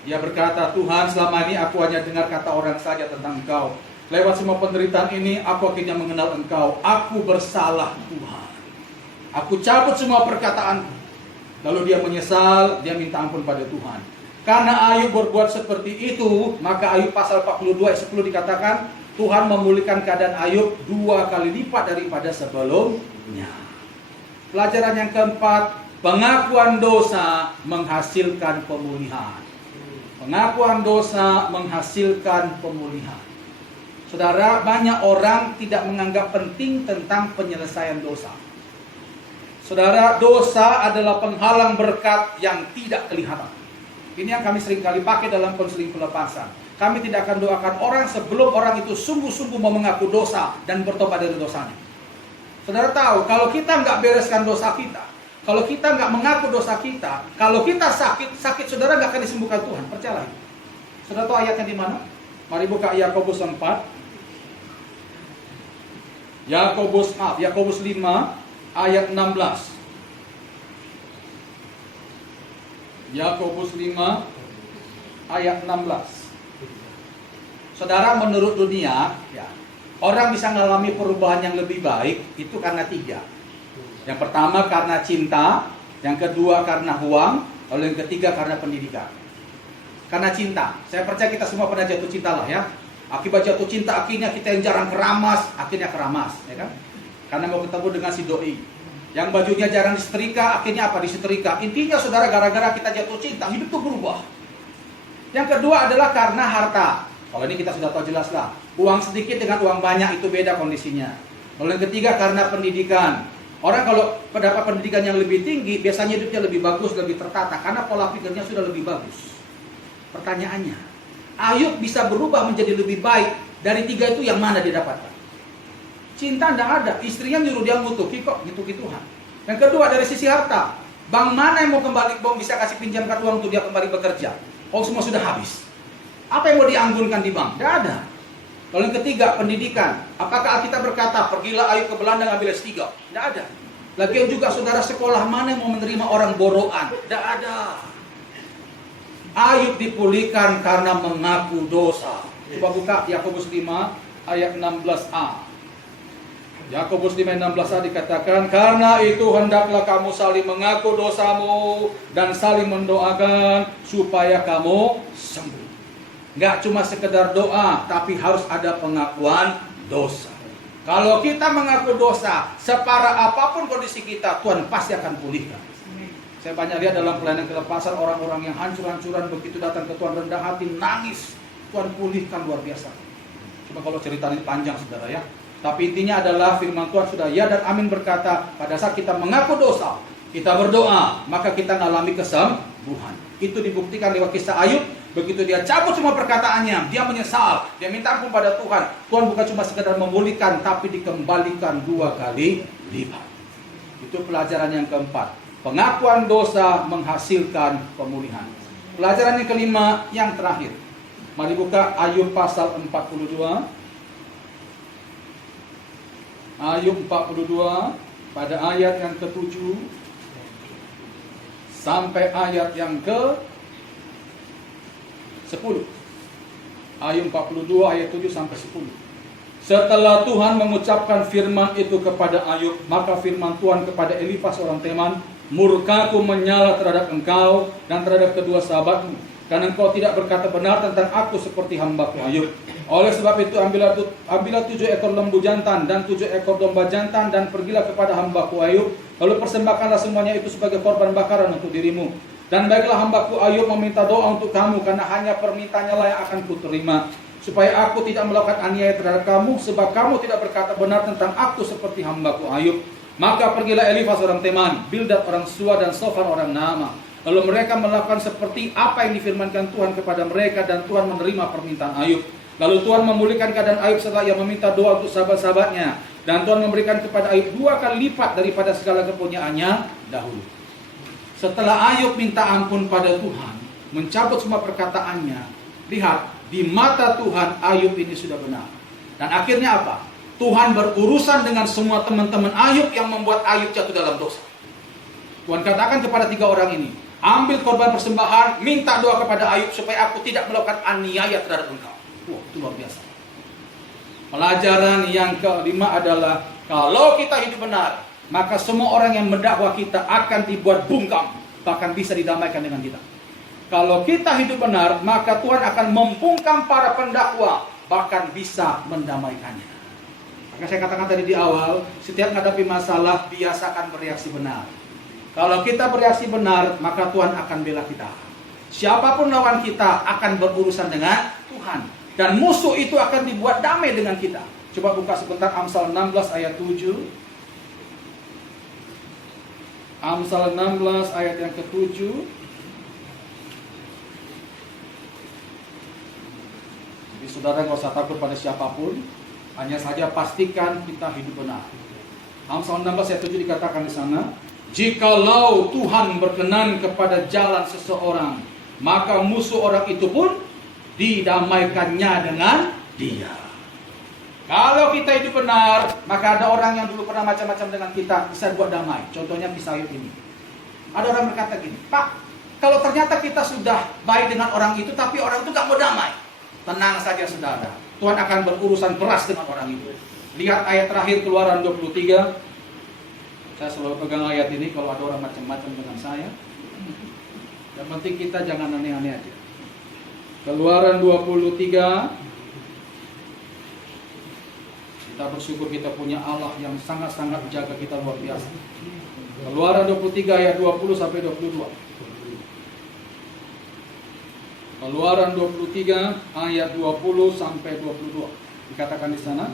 Dia berkata, Tuhan, selama ini aku hanya dengar kata orang saja tentang engkau. Lewat semua penderitaan ini, aku akhirnya mengenal engkau. Aku bersalah, Tuhan. Aku cabut semua perkataanku. Lalu dia menyesal, dia minta ampun pada Tuhan. Karena Ayub berbuat seperti itu, maka Ayub pasal 42 ayat 10 dikatakan, Tuhan memulihkan keadaan Ayub 2 kali lipat daripada sebelumnya. Pelajaran yang keempat, pengakuan dosa menghasilkan pemulihan. Pengakuan dosa menghasilkan pemulihan. Saudara, banyak orang tidak menganggap penting tentang penyelesaian dosa. Saudara, dosa adalah penghalang berkat yang tidak kelihatan. Ini yang kami sering kali pakai dalam konseling pelepasan. Kami tidak akan doakan orang sebelum orang itu sungguh-sungguh mau mengaku dosa dan bertobat dari dosanya. Saudara tahu, kalau kita nggak bereskan dosa kita, kalau kita nggak mengaku dosa kita, kalau kita sakit saudara nggak akan disembuhkan Tuhan. Percayalah. Saudara tahu ayatnya di mana? Mari buka Yakobus 4. Yakobus 5 ayat 16. Yakobus 5 ayat 16. Saudara, menurut dunia, ya, orang bisa mengalami perubahan yang lebih baik itu karena 3. Yang pertama karena cinta, yang kedua karena uang, lalu yang ketiga karena pendidikan. Karena cinta. Saya percaya kita semua pernah jatuh cinta lah ya. Akibat jatuh cinta akhirnya kita yang jarang keramas, akhirnya keramas, ya kan? Karena mau ketemu dengan si doi. Yang bajunya jarang disetrika, akhirnya apa? Disetrika. Intinya saudara, gara-gara kita jatuh cinta, hidup itu berubah. Yang kedua adalah karena harta. Kalau ini kita sudah tahu jelas lah. Uang sedikit dengan uang banyak itu beda kondisinya. Lalu yang ketiga karena pendidikan. Orang kalau mendapat pendidikan yang lebih tinggi, biasanya hidupnya lebih bagus, lebih tertata. Karena pola pikirnya sudah lebih bagus. Pertanyaannya, Ayub bisa berubah menjadi lebih baik. Dari 3 itu yang mana dia dapatkan? Cinta tidak ada. Istrinya nyuruh dia ngutuki kok, ngituki Tuhan. Yang kedua dari sisi harta. Bank mana yang mau kembali, mau bisa kasih pinjamkan uang untuk dia kembali bekerja? Oh, semua sudah habis. Apa yang mau dianggunkan di bank? Tidak ada. Lalu yang ketiga, pendidikan. Apakah kita berkata, pergilah Ayub ke Belanda ngambil S3? Tidak ada. Lagian juga saudara, sekolah mana yang mau menerima orang boroan? Tidak ada. Ayub dipulihkan karena mengaku dosa. Coba buka Yakobus 5 ayat 16a. Yakobus 5 ayat 16a dikatakan, karena itu hendaklah kamu saling mengaku dosamu dan saling mendoakan supaya kamu sembuh. Nggak cuma sekedar doa, tapi harus ada pengakuan dosa. Kalau kita mengaku dosa, separah apapun kondisi kita, Tuhan pasti akan pulihkan. Saya banyak lihat dalam pelayanan kelepasan orang-orang yang hancur-hancuran, begitu datang ke Tuhan rendah hati, nangis, Tuhan pulihkan luar biasa. Cuma kalau cerita ini panjang saudara ya. Tapi intinya adalah firman Tuhan sudah ya dan amin berkata, pada saat kita mengaku dosa, kita berdoa, maka kita mengalami kesembuhan. Itu dibuktikan lewat kisah Ayub. Begitu dia cabut semua perkataannya, dia menyesal, dia minta ampun pada Tuhan. Tuhan bukan cuma sekedar memulihkan, tapi dikembalikan 2 kali lipat. Itu pelajaran yang keempat. Pengakuan dosa menghasilkan pemulihan. Pelajaran yang kelima, yang terakhir. Mari buka Ayub pasal 42. Ayub 42 pada ayat yang ke-7 sampai ayat yang ke-10. Ayub 42 ayat 7 sampai 10. Setelah Tuhan mengucapkan firman itu kepada Ayub, maka firman Tuhan kepada Elifas orang Teman, murkaku menyala terhadap engkau dan terhadap kedua sahabatmu, karena engkau tidak berkata benar tentang aku seperti hambaku Ayub. Oleh sebab itu ambillah 7 ekor lembu jantan dan 7 ekor domba jantan dan pergilah kepada hambaku Ayub. Lalu persembahkanlah semuanya itu sebagai korban bakaran untuk dirimu. Dan baiklah hambaku Ayub meminta doa untuk kamu, karena hanya permintaannya lah yang akan kuterima, supaya aku tidak melakukan aniaya terhadap kamu, sebab kamu tidak berkata benar tentang aku seperti hambaku Ayub. Maka pergilah Elifas orang Teman, Bildad orang Sua dan Sofar orang Naamah. Lalu mereka melakukan seperti apa yang difirmankan Tuhan kepada mereka, dan Tuhan menerima permintaan Ayub. Lalu Tuhan memulihkan keadaan Ayub setelah ia meminta doa untuk sahabat-sahabatnya, dan Tuhan memberikan kepada Ayub 2 kali lipat daripada segala kepunyaannya dahulu. Setelah Ayub minta ampun pada Tuhan, mencabut semua perkataannya, lihat, di mata Tuhan Ayub ini sudah benar. Dan akhirnya apa? Tuhan berurusan dengan semua teman-teman Ayub yang membuat Ayub jatuh dalam dosa. Tuhan katakan kepada 3 orang ini, ambil korban persembahan, minta doa kepada Ayub supaya aku tidak melakukan aniaya terhadap engkau. Wah, itu luar biasa. Pelajaran yang kelima adalah, kalau kita hidup benar, maka semua orang yang mendakwa kita akan dibuat bungkam, bahkan bisa didamaikan dengan kita. Kalau kita hidup benar, maka Tuhan akan membungkam para pendakwa, bahkan bisa mendamaikannya. Maka saya katakan tadi di awal, setiap menghadapi masalah, biasakan bereaksi benar. Kalau kita bereaksi benar, maka Tuhan akan bela kita. Siapapun lawan kita akan berurusan dengan Tuhan. Dan musuh itu akan dibuat damai dengan kita. Coba buka sebentar Amsal 16 ayat 7. Amsal 16 ayat yang ke-7. Jadi saudara nggak usah takut pada siapapun, hanya saja pastikan kita hidup benar. Amsal 16 ayat 7 dikatakan di sana, jikalau Tuhan berkenan kepada jalan seseorang, maka musuh orang itu pun didamaikannya dengan dia. Kalau kita hidup benar, maka ada orang yang dulu pernah macam-macam dengan kita, bisa buat damai. Contohnya kisah Ayub ini. Ada orang berkata gini, Pak, kalau ternyata kita sudah baik dengan orang itu, tapi orang itu gak mau damai, tenang saja saudara. Tuhan akan berurusan keras dengan orang itu. Lihat ayat terakhir Keluaran 23. Saya selalu pegang ayat ini kalau ada orang macam-macam dengan saya. Yang penting kita jangan aneh-aneh aja. Keluaran 23. Kita bersyukur kita punya Allah yang sangat-sangat menjaga kita luar biasa. Keluaran 23 ayat 20 sampai 22. Keluaran 23 ayat 20 sampai 22. Dikatakan di sana,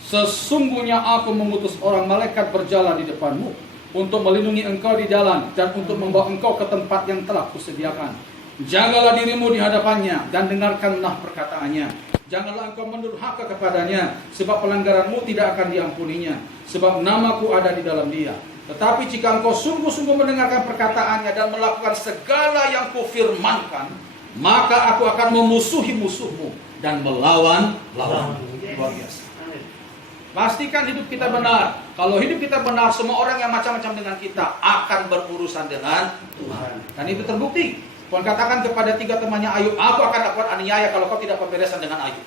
sesungguhnya aku mengutus orang malaikat berjalan di depanmu untuk melindungi engkau di jalan dan untuk membawa engkau ke tempat yang telah kusediakan. Jagalah dirimu di hadapannya dan dengarkanlah perkataannya. Janganlah engkau mendurhaka kepadanya, sebab pelanggaranmu tidak akan diampuninya, sebab namaku ada di dalam dia. Tetapi jika engkau sungguh-sungguh mendengarkan perkataannya dan melakukan segala yang kufirmankan, maka aku akan memusuhi musuhmu dan melawan lawan. Luar biasa. Pastikan hidup kita benar. Kalau hidup kita benar, semua orang yang macam-macam dengan kita akan berurusan dengan Tuhan. Dan itu terbukti. Tuhan katakan kepada 3 temannya Ayub, aku akan lakukan aniaya kalau kau tidak pemberesan dengan Ayub.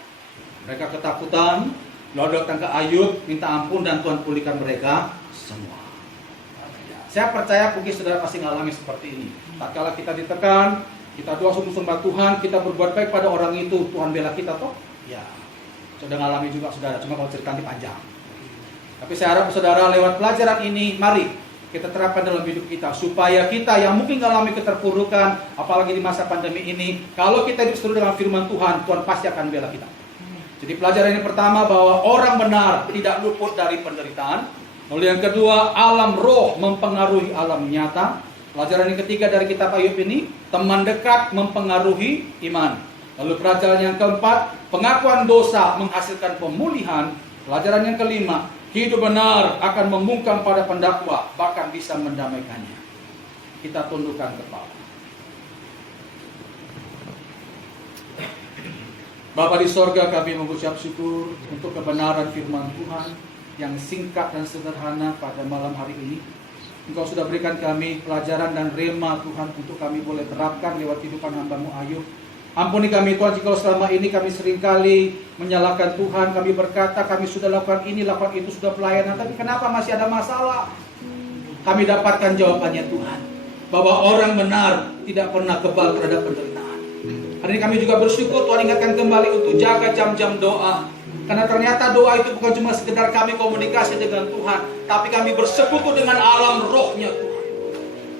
Mereka ketakutan, lalu datang ke Ayub, minta ampun dan Tuhan pulihkan mereka semua. Saya percaya mungkin saudara pasti mengalami seperti ini. Tatkala kita ditekan, kita doa sungguh-sungguh Tuhan, kita berbuat baik pada orang itu, Tuhan bela kita toh? Ya. Sudah mengalami juga saudara, cuma kalau ceritanya panjang. Tapi saya harap saudara lewat pelajaran ini, mari kita terapkan dalam hidup kita, supaya kita yang mungkin mengalami keterpurukan, apalagi di masa pandemi ini, kalau kita hidup sesuai dengan firman Tuhan, Tuhan pasti akan bela kita. Jadi pelajaran yang pertama bahwa orang benar tidak luput dari penderitaan. Lalu yang kedua, alam roh mempengaruhi alam nyata. Pelajaran yang ketiga dari kitab Ayub ini, teman dekat mempengaruhi iman. Lalu pelajaran yang keempat, pengakuan dosa menghasilkan pemulihan. Pelajaran yang kelima, hidup benar akan membungkam pada pendakwa, bahkan bisa mendamaikannya. Kita tundukkan kepala. Bapa di sorga, kami mengucap syukur untuk kebenaran firman Tuhan yang singkat dan sederhana pada malam hari ini. Engkau sudah berikan kami pelajaran dan rema Tuhan untuk kami boleh terapkan lewat kehidupan hamba-Mu Ayub. Ampuni kami Tuhan jika selama ini kami seringkali menyalahkan Tuhan. Kami berkata kami sudah lakukan ini, lakukan itu, sudah pelayanan, tapi kenapa masih ada masalah? Kami dapatkan jawabannya Tuhan, bahwa orang benar tidak pernah kebal terhadap penderitaan. Hari ini kami juga bersyukur Tuhan ingatkan kembali untuk jaga jam-jam doa. Karena ternyata doa itu bukan cuma sekedar kami komunikasi dengan Tuhan, tapi kami bersekutu dengan alam rohnya Tuhan.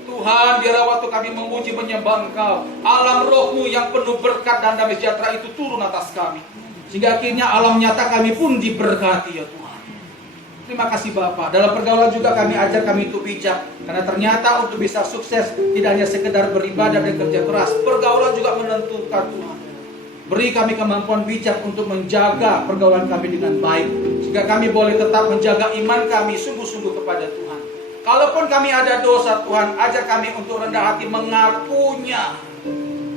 Tuhan, biarlah waktu kami memuji menyembah Engkau, alam rohmu yang penuh berkat dan damai sejahtera itu turun atas kami. Sehingga akhirnya alam nyata kami pun diberkati ya Tuhan. Terima kasih Bapa. Dalam pergaulan juga kami ajar kami untuk bijak. Karena ternyata untuk bisa sukses tidak hanya sekedar beribadah dan kerja keras, pergaulan juga menentukan Tuhan. Beri kami kemampuan bijak untuk menjaga pergaulan kami dengan baik, sehingga kami boleh tetap menjaga iman kami sungguh-sungguh kepada Tuhan. Kalaupun kami ada dosa Tuhan, ajar kami untuk rendah hati mengakunya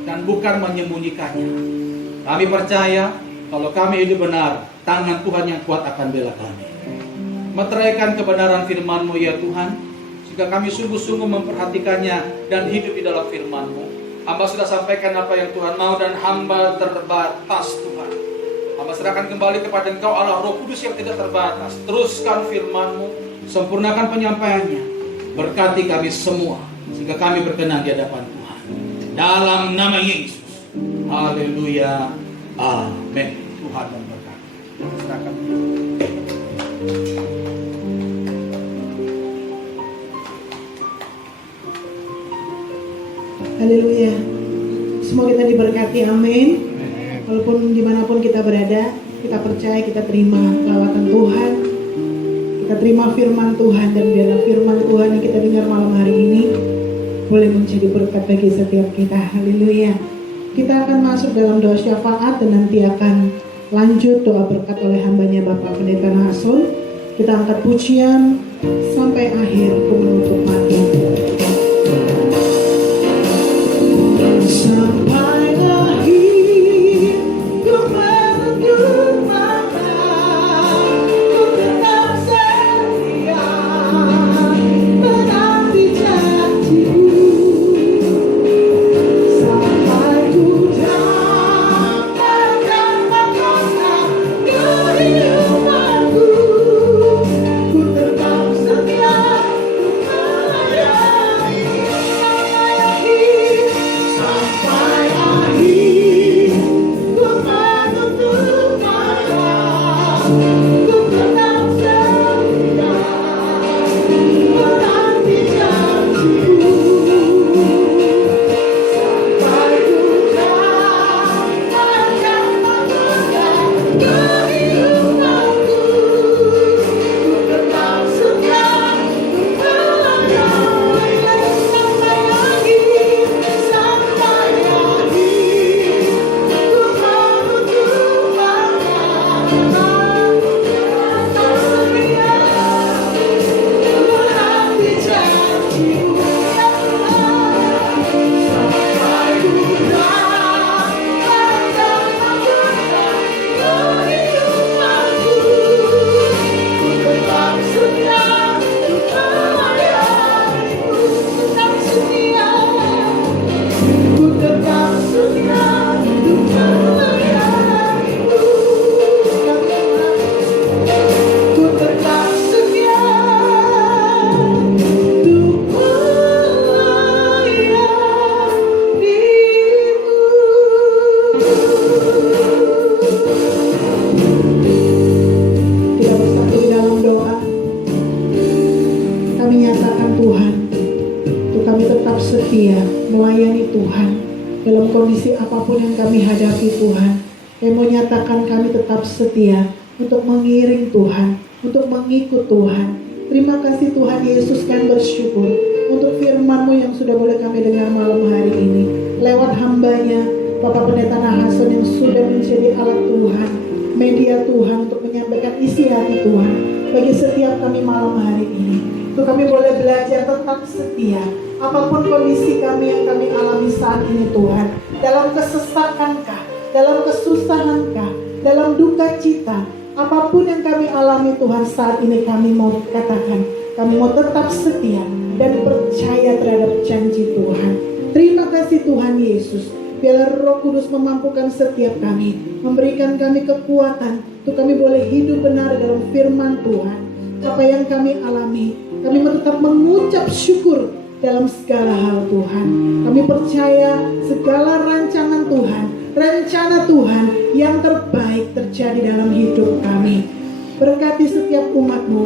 dan bukan menyembunyikannya. Kami percaya kalau kami hidup benar, tangan Tuhan yang kuat akan bela kami. Meteraikan kebenaran firman-Mu ya Tuhan, sehingga kami sungguh-sungguh memperhatikannya dan hidup di dalam firman-Mu. Hamba sudah sampaikan apa yang Tuhan mau dan hamba terbatas Tuhan. Hamba serahkan kembali kepada Engkau Allah Roh Kudus yang tidak terbatas. Teruskan firman-Mu, sempurnakan penyampaiannya. Berkati kami semua sehingga kami berkenan di hadapan Tuhan. Dalam nama Yesus. Haleluya. Amin. Tuhan memberkati. Serahkan. Haleluya. Semua kita diberkati, amin. Walaupun dimanapun kita berada, kita percaya, kita terima lawatan Tuhan, kita terima firman Tuhan, dan biarlah firman Tuhan yang kita dengar malam hari ini boleh menjadi berkat bagi setiap kita. Haleluya. Kita akan masuk dalam doa syafaat dan nanti akan lanjut doa berkat oleh hambanya Bapak Pendeta Nason. Kita angkat pujian sampai akhir penutupan. Sampai akhir ku menunjuk mata, ku tetap setia menanti janjimu. Sampai ku dapatkan melayani Tuhan. Dalam kondisi apapun yang kami hadapi Tuhan, kami menyatakan kami tetap setia untuk mengiring Tuhan, untuk mengikut Tuhan. Terima kasih Tuhan Yesus, kami bersyukur untuk firman-Mu yang sudah boleh kami dengar malam hari ini. Lewat hambanya, Bapak Pendeta Nahason yang sudah menjadi alat Tuhan, media Tuhan untuk menyampaikan isi hati Tuhan bagi setiap kami malam hari ini. Untuk kami boleh belajar tetap setia, apapun kondisi kami yang kami alami saat ini Tuhan. Dalam kesesakankah, dalam kesusahankah, dalam duka cita, apapun yang kami alami Tuhan saat ini, kami mau katakan, kami mau tetap setia dan percaya terhadap janji Tuhan. Terima kasih Tuhan Yesus. Biarlah Roh Kudus memampukan setiap kami, memberikan kami kekuatan untuk kami boleh hidup benar dalam firman Tuhan. Apa yang kami alami, kami tetap mengucap syukur dalam segala hal Tuhan. Kami percaya segala rancangan Tuhan, rencana Tuhan yang terbaik terjadi dalam hidup kami. Berkati setiap umat-Mu,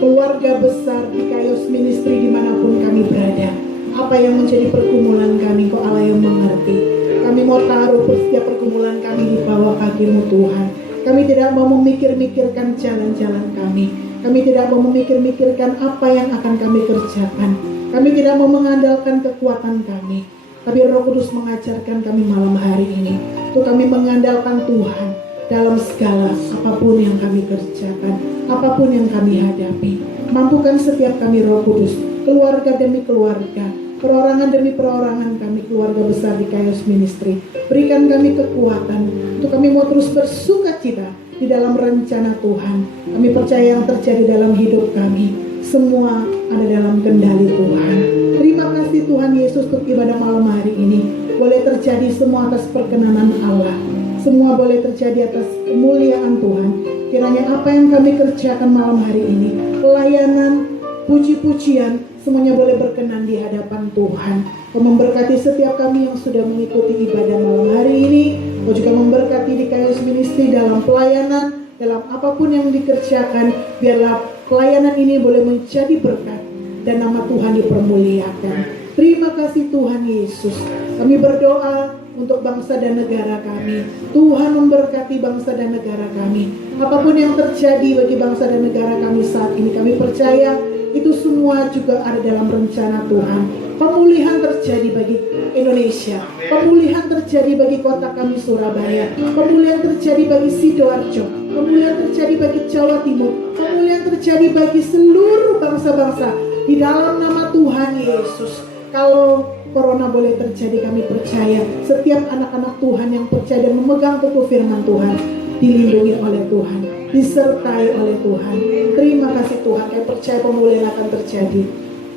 keluarga besar di Kairos Ministry dimanapun kami berada. Apa yang menjadi pergumulan kami, Kau Allah yang mengerti. Kami mau taruh setiap pergumulan kami di bawah kaki-Mu Tuhan. Kami tidak mau memikir-mikirkan jalan-jalan kami. Kami tidak mau memikir-mikirkan apa yang akan kami kerjakan. Kami tidak mau mengandalkan kekuatan kami. Tapi Roh Kudus mengajarkan kami malam hari ini untuk kami mengandalkan Tuhan dalam segala apapun yang kami kerjakan, apapun yang kami hadapi. Mampukan setiap kami Roh Kudus, keluarga demi keluarga, perorangan demi perorangan kami, keluarga besar di Kairos Ministry. Berikan kami kekuatan untuk kami mau terus bersuka cita di dalam rencana Tuhan. Kami percaya yang terjadi dalam hidup kami semua ada dalam kendali Tuhan. Terima kasih Tuhan Yesus untuk ibadah malam hari ini. Boleh terjadi semua atas perkenanan Allah. Semua boleh terjadi atas kemuliaan Tuhan. Kiranya apa yang kami kerjakan malam hari ini, pelayanan, puji-pujian, semuanya boleh berkenan di hadapan Tuhan. Kau memberkati setiap kami yang sudah mengikuti ibadah malam hari ini. Kau juga memberkati di Kairos Ministry dalam pelayanan, dalam apapun yang dikerjakan. Biarlah pelayanan ini boleh menjadi berkat dan nama Tuhan dipermuliakan. Terima kasih Tuhan Yesus. Kami berdoa untuk bangsa dan negara kami. Tuhan memberkati bangsa dan negara kami. Apapun yang terjadi bagi bangsa dan negara kami saat ini, kami percaya itu semua juga ada dalam rencana Tuhan. Pemulihan terjadi bagi Indonesia. Pemulihan terjadi bagi kota kami Surabaya. Pemulihan terjadi bagi Sidoarjo. Pemulihan terjadi bagi Jawa Timur. Pemulihan terjadi bagi seluruh bangsa-bangsa di dalam nama Tuhan Yesus. Kalau corona boleh terjadi, kami percaya setiap anak-anak Tuhan yang percaya dan memegang teguh firman Tuhan dilindungi oleh Tuhan, disertai oleh Tuhan. Terima kasih Tuhan, kami percaya pemulihan akan terjadi.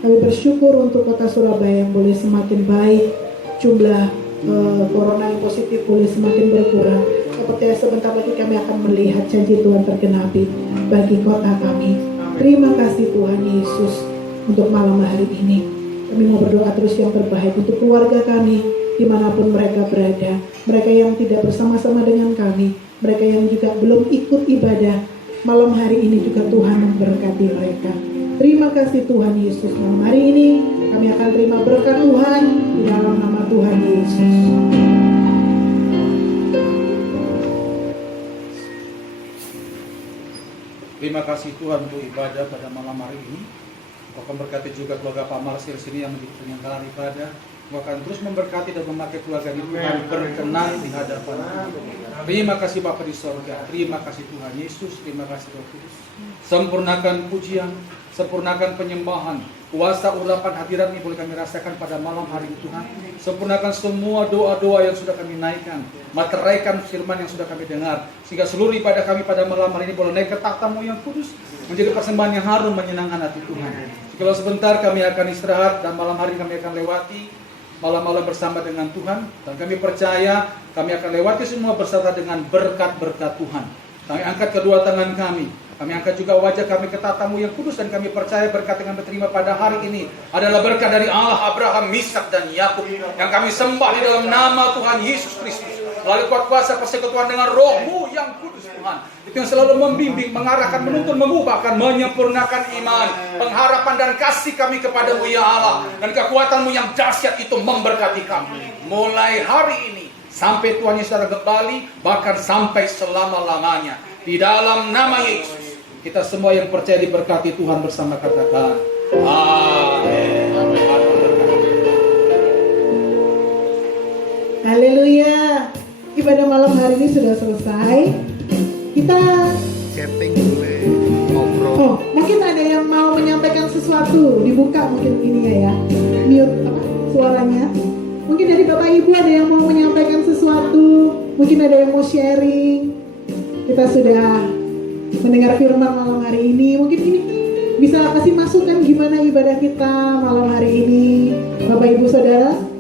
Kami bersyukur untuk kota Surabaya yang boleh semakin baik, jumlah corona yang positif boleh semakin berkurang. Percaya sebentar lagi kami akan melihat janji Tuhan tergenapi bagi kota kami. Terima kasih Tuhan Yesus untuk malam hari ini. Kami mau berdoa terus yang terbaik untuk keluarga kami dimanapun mereka berada. Mereka yang tidak bersama-sama dengan kami, mereka yang juga belum ikut ibadah malam hari ini juga Tuhan memberkati mereka. Terima kasih Tuhan Yesus. Malam hari ini kami akan terima berkat Tuhan di dalam nama Tuhan Yesus. Terima kasih Tuhan untuk ibadah pada malam hari ini. Kau akan berkati juga keluarga Pak Marsil sini yang menjadi penyelenggaraan ibadah. Kau akan terus memberkati dan memakai keluarga ini Tuhan berkenan di hadapan Tuhan. Terima kasih Bapa di sorga. Terima kasih Tuhan Yesus. Terima kasih Roh Kudus. Sempurnakan pujian, sempurnakan penyembahan, kuasa urapan hadirat ini boleh kami rasakan pada malam hari ini Tuhan. Sempurnakan semua doa-doa yang sudah kami naikkan, materaikan firman yang sudah kami dengar, sehingga seluruh ibadah kami pada malam hari ini boleh naik ke takhta-Mu yang kudus, menjadi persembahan yang harum menyenangkan hati Tuhan. Kalau sebentar kami akan istirahat dan malam hari kami akan lewati malam-malam bersama dengan Tuhan, dan kami percaya kami akan lewati semua bersama dengan berkat-berkat Tuhan. Kami angkat kedua tangan kami angkat juga wajah kami ke takhta-Mu yang kudus, dan kami percaya berkat yang kami terima pada hari ini adalah berkat dari Allah Abraham, Ishak dan Yakub yang kami sembah di dalam nama Tuhan Yesus Kristus. melalui kuat kuasa persekutuan dengan Roh-Mu yang kudus Tuhan. Itu yang selalu membimbing, mengarahkan, menuntun, mengubahkan, menyempurnakan iman, pengharapan dan kasih kami kepadamu ya Allah. Dan kekuatan-Mu yang dahsyat itu memberkati kami. Mulai hari ini sampai Tuhan Yesus datang kembali, bahkan sampai selama-lamanya. Di dalam nama Yesus, kita semua yang percaya diberkati Tuhan bersama katakan amin. Haleluya. Ibadah malam hari ini sudah selesai. Kita Chatting boleh, ngobrol. oh, mungkin ada yang mau menyampaikan sesuatu. Dibuka mungkin ini ya. Mute apa suaranya. Mungkin dari Bapak Ibu ada yang mau menyampaikan sesuatu. Mungkin ada yang mau sharing. Kita sudah mendengar firman malam hari ini. Mungkin ini bisa kasih masukan gimana ibadah kita malam hari ini. Bapak Ibu Saudara.